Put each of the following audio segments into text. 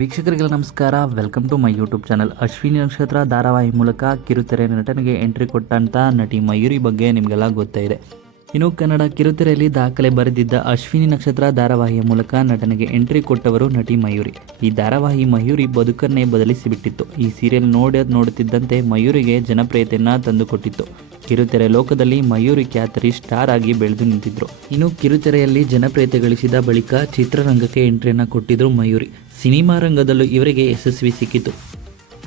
ವೀಕ್ಷಕರಿಗೆಲ್ಲ ನಮಸ್ಕಾರ. Welcome to my YouTube channel Ashwini Nakshatra ಧಾರಾವಾಹಿ ಮೂಲಕ ಕಿರುತೆರೆ ನಟನೆಗೆ ಎಂಟ್ರಿ ಕೊಟ್ಟಂತ ನಟಿ ಮಯೂರಿ ಬಗ್ಗೆ ನಿಮಗೆಲ್ಲ ಗೊತ್ತೇ ಇದೆ. ಇನ್ನು ಕನ್ನಡ ಕಿರುತೆರೆಯಲ್ಲಿ ದಾಖಲೆ ಬರೆದಿದ್ದ ಅಶ್ವಿನಿ ನಕ್ಷತ್ರ ಧಾರಾವಾಹಿಯ ಮೂಲಕ ನಟನೆಗೆ ಎಂಟ್ರಿ ಕೊಟ್ಟವರು ನಟಿ ಮಯೂರಿ. ಈ ಧಾರಾವಾಹಿ ಮಯೂರಿ ಬದುಕನ್ನೇ ಬದಲಿಸಿಬಿಟ್ಟಿತ್ತು. ಈ ಸೀರಿಯಲ್ ನೋಡ ನೋಡುತ್ತಿದ್ದಂತೆ ಮಯೂರಿಗೆ ಜನಪ್ರಿಯತೆಯನ್ನ ತಂದುಕೊಟ್ಟಿತ್ತು. ಕಿರುತೆರೆ ಲೋಕದಲ್ಲಿ ಮಯೂರಿ ಖ್ಯಾತರಿ ಸ್ಟಾರ್ ಆಗಿ ಬೆಳೆದು ನಿಂತಿದ್ರು. ಇನ್ನು ಕಿರುತೆರೆಯಲ್ಲಿ ಜನಪ್ರಿಯತೆ ಗಳಿಸಿದ ಬಳಿಕ ಚಿತ್ರರಂಗಕ್ಕೆ ಎಂಟ್ರಿಯನ್ನು ಕೊಟ್ಟಿದ್ರು ಮಯೂರಿ. ಸಿನಿಮಾ ರಂಗದಲ್ಲೂ ಇವರಿಗೆ ಯಶಸ್ವಿ ಸಿಕ್ಕಿತು.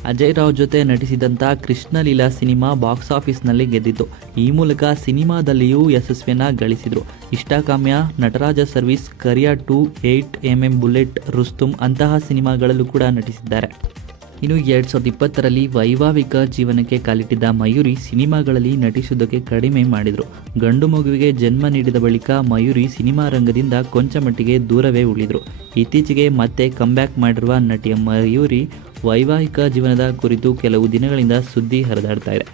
ಅಜಯ್ ರಾವ್ ಜೊತೆ ನಟಿಸಿದಂಥ ಕೃಷ್ಣಲೀಲಾ ಸಿನಿಮಾ ಬಾಕ್ಸ್ ಆಫೀಸ್ನಲ್ಲಿ ಗೆದ್ದಿತು. ಈ ಮೂಲಕ ಸಿನಿಮಾದಲ್ಲಿಯೂ ಯಶಸ್ವಿಯನ್ನು ಗಳಿಸಿದರು. Ishtakamya, Nataraja service, Kariya two eight M M bullet Rustum ಅಂತಹ ಸಿನಿಮಾಗಳಲ್ಲೂ ಕೂಡ ನಟಿಸಿದ್ದಾರೆ. ಇನ್ನು ಎರಡು ಸಾವಿರದ ಇಪ್ಪತ್ತರಲ್ಲಿ ವೈವಾಹಿಕ ಜೀವನಕ್ಕೆ ಕಾಲಿಟ್ಟಿದ್ದ ಮಯೂರಿ ಸಿನಿಮಾಗಳಲ್ಲಿ ನಟಿಸುವುದಕ್ಕೆ ಕಡಿಮೆ ಮಾಡಿದರು. ಗಂಡು ಮಗುವಿಗೆ ಜನ್ಮ ನೀಡಿದ ಬಳಿಕ ಮಯೂರಿ ಸಿನಿಮಾ ರಂಗದಿಂದ ಕೊಂಚ ಮಟ್ಟಿಗೆ ದೂರವೇ ಉಳಿದರು. ಇತ್ತೀಚೆಗೆ ಮತ್ತೆ ಕಂಬ್ಯಾಕ್ ಮಾಡಿರುವ ನಟಿಯ ಮಯೂರಿ ವೈವಾಹಿಕ ಜೀವನದ ಕುರಿತು ಕೆಲವು ದಿನಗಳಿಂದ ಸುದ್ದಿ ಹರಿದಾಡ್ತಾ ಇದೆ.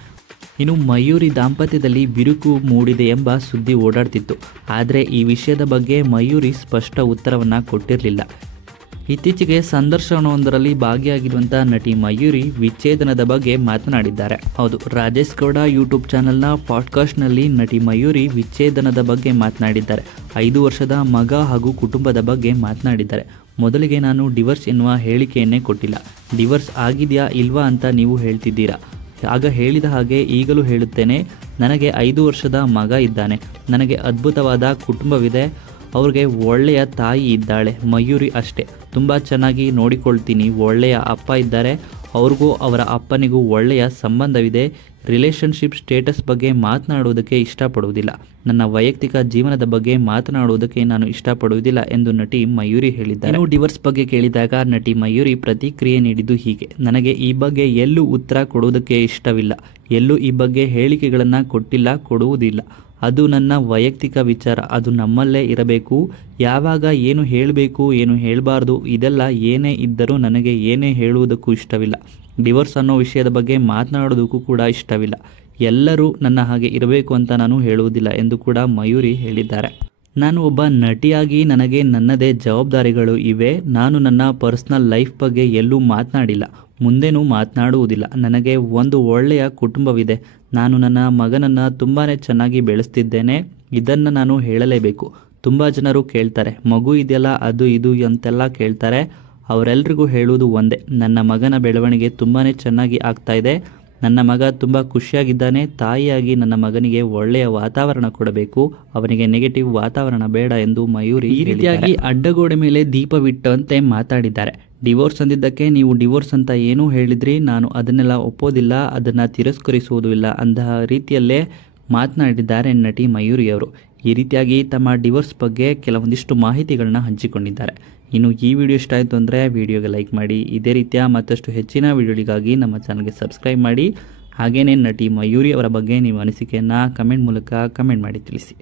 ಇನ್ನು ಮಯೂರಿ ದಾಂಪತ್ಯದಲ್ಲಿ ಬಿರುಕು ಮೂಡಿದೆ ಎಂಬ ಸುದ್ದಿ ಓಡಾಡ್ತಿತ್ತು. ಆದರೆ ಈ ವಿಷಯದ ಬಗ್ಗೆ ಮಯೂರಿ ಸ್ಪಷ್ಟ ಉತ್ತರವನ್ನು ಕೊಟ್ಟಿರಲಿಲ್ಲ. ಇತ್ತೀಚೆಗೆ ಸಂದರ್ಶನವೊಂದರಲ್ಲಿ ಭಾಗಿಯಾಗಿರುವಂತಹ ನಟಿ ಮಯೂರಿ ವಿಚ್ಛೇದನದ ಬಗ್ಗೆ ಮಾತನಾಡಿದ್ದಾರೆ. ಹೌದು, ರಾಜೇಶ್ ಗೌಡ ಯೂಟ್ಯೂಬ್ ಚಾನೆಲ್ನ ಪಾಡ್ಕಾಸ್ಟ್ನಲ್ಲಿ ನಟಿ ಮಯೂರಿ ವಿಚ್ಛೇದನದ ಬಗ್ಗೆ ಮಾತನಾಡಿದ್ದಾರೆ. ಐದು ವರ್ಷದ ಮಗ ಹಾಗೂ ಕುಟುಂಬದ ಬಗ್ಗೆ ಮಾತನಾಡಿದ್ದಾರೆ. ಮೊದಲಿಗೆ ನಾನು ಡಿವರ್ಸ್ ಎನ್ನುವ ಹೇಳಿಕೆಯನ್ನೇ ಕೊಟ್ಟಿಲ್ಲ. ಡಿವರ್ಸ್ ಆಗಿದೆಯಾ ಇಲ್ವಾ ಅಂತ ನೀವು ಹೇಳ್ತಿದ್ದೀರಾ? ಆಗ ಹೇಳಿದ ಹಾಗೆ ಈಗಲೂ ಹೇಳುತ್ತೇನೆ. ನನಗೆ ಐದು ವರ್ಷದ ಮಗ ಇದ್ದಾನೆ. ನನಗೆ ಅದ್ಭುತವಾದ ಕುಟುಂಬವಿದೆ. ಅವ್ರಿಗೆ ಒಳ್ಳೆಯ ತಾಯಿ ಇದ್ದಾಳೆ, ಮಯೂರಿ ಅಷ್ಟೇ. ತುಂಬ ಚೆನ್ನಾಗಿ ನೋಡಿಕೊಳ್ತೀನಿ. ಒಳ್ಳೆಯ ಅಪ್ಪ ಇದ್ದಾರೆ. ಅವ್ರಿಗೂ ಅವರ ಅಪ್ಪನಿಗೂ ಒಳ್ಳೆಯ ಸಂಬಂಧವಿದೆ. ರಿಲೇಷನ್ಶಿಪ್ ಸ್ಟೇಟಸ್ ಬಗ್ಗೆ ಮಾತನಾಡುವುದಕ್ಕೆ ಇಷ್ಟಪಡುವುದಿಲ್ಲ. ನನ್ನ ವೈಯಕ್ತಿಕ ಜೀವನದ ಬಗ್ಗೆ ಮಾತನಾಡುವುದಕ್ಕೆ ನಾನು ಇಷ್ಟಪಡುವುದಿಲ್ಲ ಎಂದು ನಟಿ ಮಯೂರಿ ಹೇಳಿದ್ದಾರೆ. ಇನ್ನು ಡಿವರ್ಸ್ ಬಗ್ಗೆ ಕೇಳಿದಾಗ ನಟಿ ಮಯೂರಿ ಪ್ರತಿಕ್ರಿಯೆ ನೀಡಿದ್ದು ಹೀಗೆ. ನನಗೆ ಈ ಬಗ್ಗೆ ಎಲ್ಲೂ ಉತ್ತರ ಕೊಡುವುದಕ್ಕೆ ಇಷ್ಟವಿಲ್ಲ. ಎಲ್ಲೂ ಈ ಬಗ್ಗೆ ಹೇಳಿಕೆಗಳನ್ನು ಕೊಟ್ಟಿಲ್ಲ, ಕೊಡುವುದಿಲ್ಲ. ಅದು ನನ್ನ ವೈಯಕ್ತಿಕ ವಿಚಾರ, ಅದು ನಮ್ಮಲ್ಲೇ ಇರಬೇಕು. ಯಾವಾಗ ಏನು ಹೇಳಬೇಕು, ಏನು ಹೇಳಬಾರ್ದು, ಇದೆಲ್ಲ ಏನೇ ಇದ್ದರೂ ನನಗೆ ಏನೇ ಹೇಳುವುದಕ್ಕೂ ಇಷ್ಟವಿಲ್ಲ. ಡಿವೋರ್ಸ್ ಅನ್ನೋ ವಿಷಯದ ಬಗ್ಗೆ ಮಾತನಾಡೋದಕ್ಕೂ ಕೂಡ ಇಷ್ಟವಿಲ್ಲ. ಎಲ್ಲರೂ ನನ್ನ ಹಾಗೆ ಇರಬೇಕು ಅಂತ ನಾನು ಹೇಳುವುದಿಲ್ಲ ಎಂದು ಕೂಡ ಮಯೂರಿ ಹೇಳಿದ್ದಾರೆ. ನಾನು ಒಬ್ಬ ನಟಿಯಾಗಿ ನನಗೆ ನನ್ನದೇ ಜವಾಬ್ದಾರಿಗಳು ಇವೆ. ನಾನು ನನ್ನ ಪರ್ಸ್ನಲ್ ಲೈಫ್ ಬಗ್ಗೆ ಎಲ್ಲೂ ಮಾತನಾಡಿಲ್ಲ. ಮುಂದೇನೂ ಮಾತನಾಡುವುದಿಲ್ಲ. ನನಗೆ ಒಂದು ಒಳ್ಳೆಯ ಕುಟುಂಬವಿದೆ. ನಾನು ನನ್ನ ಮಗನನ್ನು ತುಂಬಾ ಚೆನ್ನಾಗಿ ಬೆಳೆಸ್ತಿದ್ದೇನೆ. ಇದನ್ನು ನಾನು ಹೇಳಲೇಬೇಕು. ತುಂಬ ಜನರು ಕೇಳ್ತಾರೆ, ಮಗು ಇದೆಯಲ್ಲ, ಅದು ಇದು ಅಂತೆಲ್ಲ ಕೇಳ್ತಾರೆ. ಅವರೆಲ್ರಿಗೂ ಹೇಳುವುದು ಒಂದೇ. ನನ್ನ ಮಗನ ಬೆಳವಣಿಗೆ ತುಂಬಾ ಚೆನ್ನಾಗಿ ಆಗ್ತಾ ಇದೆ. ನನ್ನ ಮಗ ತುಂಬ ಖುಷಿಯಾಗಿದ್ದಾನೆ. ತಾಯಿಯಾಗಿ ನನ್ನ ಮಗನಿಗೆ ಒಳ್ಳೆಯ ವಾತಾವರಣ ಕೊಡಬೇಕು. ಅವನಿಗೆ ನೆಗೆಟಿವ್ ವಾತಾವರಣ ಬೇಡ ಎಂದು ಮಯೂರಿ ಈ ರೀತಿಯಾಗಿ ಅಡ್ಡಗೋಡೆ ಮೇಲೆ ದೀಪವಿಟ್ಟಂತೆ ಮಾತಾಡಿದ್ದಾರೆ. ಡಿವೋರ್ಸ್ ಅಂದಿದ್ದಕ್ಕೆ ನೀವು ಡಿವೋರ್ಸ್ ಅಂತ ಏನೂ ಹೇಳಿದ್ರಿ? ನಾನು ಅದನ್ನೆಲ್ಲ ಒಪ್ಪೋದಿಲ್ಲ ಅದನ್ನು ತಿರಸ್ಕರಿಸುವುದೂ ಇಲ್ಲ ಅಂತಹ ರೀತಿಯಲ್ಲೇ ಮಾತನಾಡಿದ್ದಾರೆ ನಟಿ ಮಯೂರಿ ಅವರು ಈ ರೀತಿಯಾಗಿ ತಮ್ಮ ಡಿವೋರ್ಸ್ ಬಗ್ಗೆ ಕೆಲವೊಂದಿಷ್ಟು ಮಾಹಿತಿಗಳನ್ನ ಹಂಚಿಕೊಂಡಿದ್ದಾರೆ. ಇನ್ನು ಈ ವಿಡಿಯೋ ಇಷ್ಟ ಆಯಿತು ಅಂದರೆ ವಿಡಿಯೋಗೆ ಲೈಕ್ ಮಾಡಿ. ಇದೇ ರೀತಿಯ ಮತ್ತಷ್ಟು ಹೆಚ್ಚಿನ ವಿಡಿಯೋಗಳಿಗಾಗಿ ನಮ್ಮ ಚಾನಲ್ಗೆ ಸಬ್ಸ್ಕ್ರೈಬ್ ಮಾಡಿ. ಹಾಗೆಯೇ ನಟಿ ಮಯೂರಿ ಅವರ ಬಗ್ಗೆ ನಿಮ್ಮ ಅನಿಸಿಕೆಯನ್ನು ಕಮೆಂಟ್ ಮೂಲಕ ಕಮೆಂಟ್ ಮಾಡಿ ತಿಳಿಸಿ.